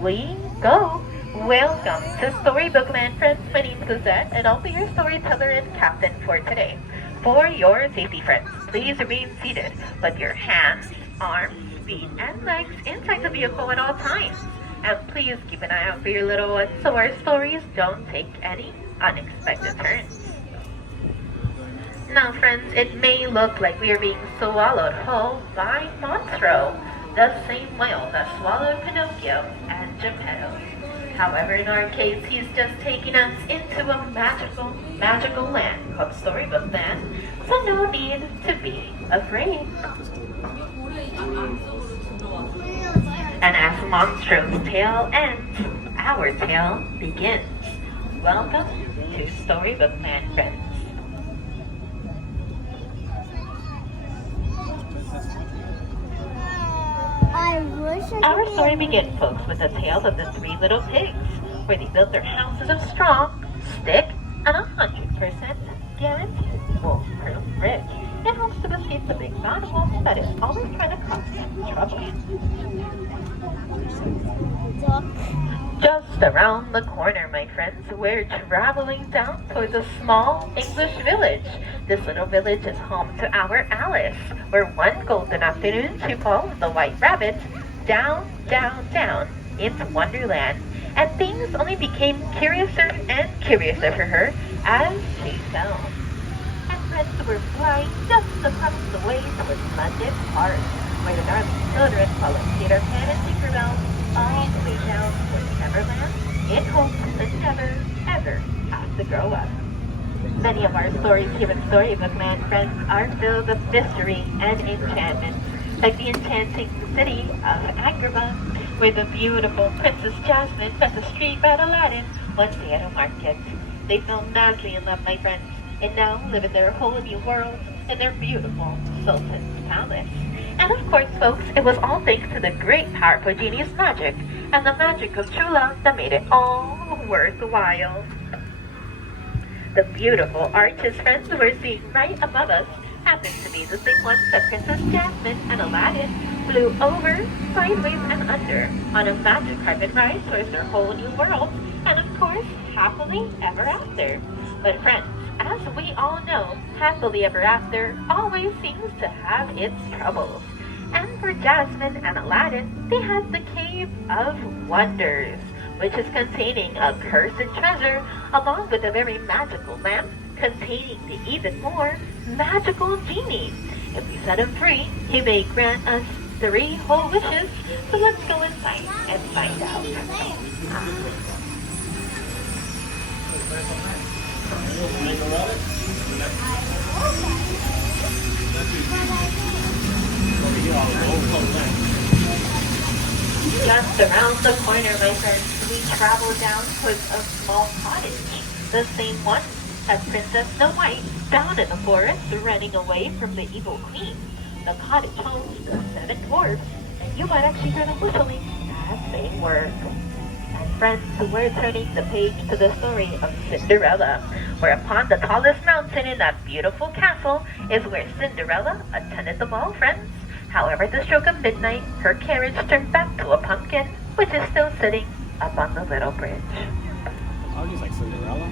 we go. Welcome to Storybook Land, friends. My name is Lizette, and I'll be your storyteller and captain for today. For your safety, friends, please remain seated with your hands, arms, feet, and legs inside the vehicle at all times. And please keep an eye out for your little ones so our stories don't take any unexpected turns. Now, friends, it may look like we are being swallowed whole by Monstro, the same whale that swallowed Pinocchio and Geppetto. However, in our case, he's just taking us into a magical land called Storybook Land, so no need to be afraid. And as Monstro's tale ends, our tale begins. Welcome to Storybook Land, friends. Our story begins, folks, with the tale of the three little pigs, where they built their houses of straw, stick, and 100% guaranteed wolf-proof brick in hopes to escape the big bad wolf that is always trying to cause them trouble. Just around the corner, my friends, we're traveling down towards a small English village. This little village is home to our Alice, where one golden afternoon she followed the white rabbit down, down, down into Wonderland, and things only became curiouser and curiouser for her as she fell. And friends were flying just across the way towards London Park, where the darling children followed Peter Pan and Tinkerbell all the way down towards Neverland in hopes to never, ever have to grow up. Many of our stories here in Storybook Land, friends, are filled with mystery and enchantment, like the enchanting city of Agrabah, where the beautiful Princess Jasmine met the street rat Aladdin one day at a market. They fell madly in love, my friends, and now live in their whole new world in their beautiful Sultan's palace. And of course, folks, it was all thanks to the great powerful genie's magic and the magic of true love that made it all worthwhile. The beautiful arches, friends, we're seeing right above us happen to be the same ones that Princess Jasmine and Aladdin flew over, sideways, and under on a magic carpet ride towards their whole new world, and of course, happily ever after. But friends, as we all know, happily ever after always seems to have its troubles. And for Jasmine and Aladdin, they had the Cave of Wonders, which is containing a cursed treasure, along with a very magical lamp containing the even more magical genie. If we set him free, he may grant us 3 whole wishes. So let's go inside and find out. Just around the corner, my friends, we travel down towards a small cottage, the same one as Princess Snow White found in the forest running away from the evil queen. The cottage homes the 7 dwarfs, and you might actually hear them whistling as they work. And friends, we're turning the page to the story of Cinderella, where upon the tallest mountain in that beautiful castle is where Cinderella attended the ball, friends. However, at the stroke of midnight, her carriage turned back to a pumpkin, which is still sitting up on the little bridge. I was just like Cinderella.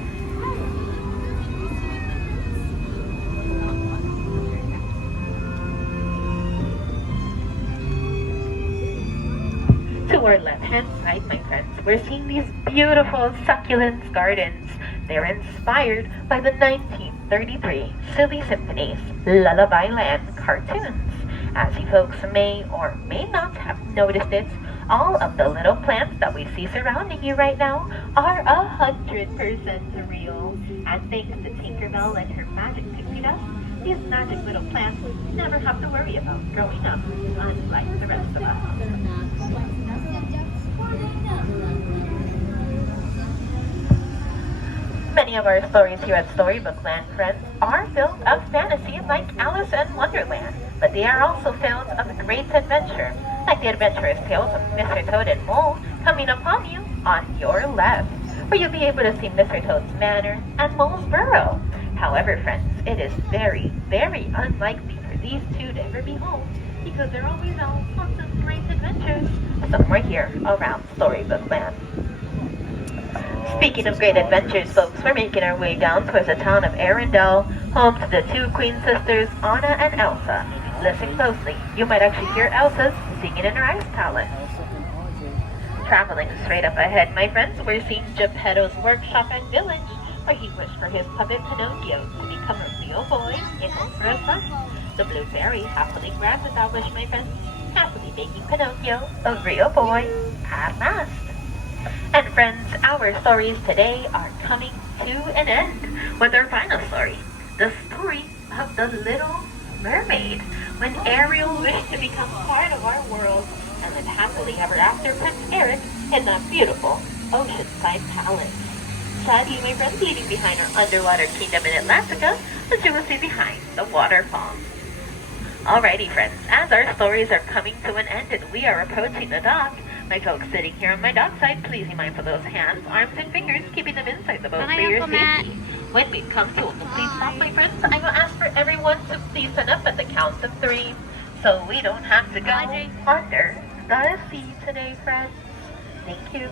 To our left-hand side, my friends, we're seeing these beautiful succulent gardens. They're inspired by the 1933 Silly Symphony's Lullaby Land cartoons. As you folks may or may not have noticed it, all of the little plants that we see surrounding you right now are 100% real. And thanks to Tinkerbell and her magic pixie dust, these magic little plants never have to worry about growing up, unlike the rest of us. Many of our stories here at Storybook Land, friends, are filled of fantasy like Alice in Wonderland, but they are also filled of great adventure, like the adventurous tales of Mr. Toad and Mole coming upon you on your left, where you'll be able to see Mr. Toad's manor and Mole's burrow. However, friends, it is very, very unlikely for these two to ever be home. because they're always out on some great adventures somewhere here around Storybook Land. Speaking of great adventures, folks, we're making our way down towards the town of Arendelle, home to the two Queen sisters, Anna and Elsa. Listen closely. You might actually hear Elsa singing in her ice palace. Traveling straight up ahead, my friends, we're seeing Geppetto's workshop and village, where he wished for his puppet Pinocchio to become a real boy and hope for a son. The blue fairy happily granted that wish, my friends, happily making Pinocchio a real boy at last. And friends, our stories today are coming to an end with our final story, the story of the Little Mermaid, when Ariel wished to become part of our world and lived happily ever after Prince Eric in that beautiful oceanside palace. Sadly, my friends, leaving behind our underwater kingdom in Atlantica, as you will see behind the waterfall. Alrighty friends, as our stories are coming to an end and we are approaching the dock, my folks sitting here on my dock side, please be mindful of those hands, arms, and fingers, keeping them inside the boat for your safety. When we come to a complete stop, my friends, I will ask for everyone to please stand up at the count of 3, so we don't have to go under the sea today, friends. Thank you.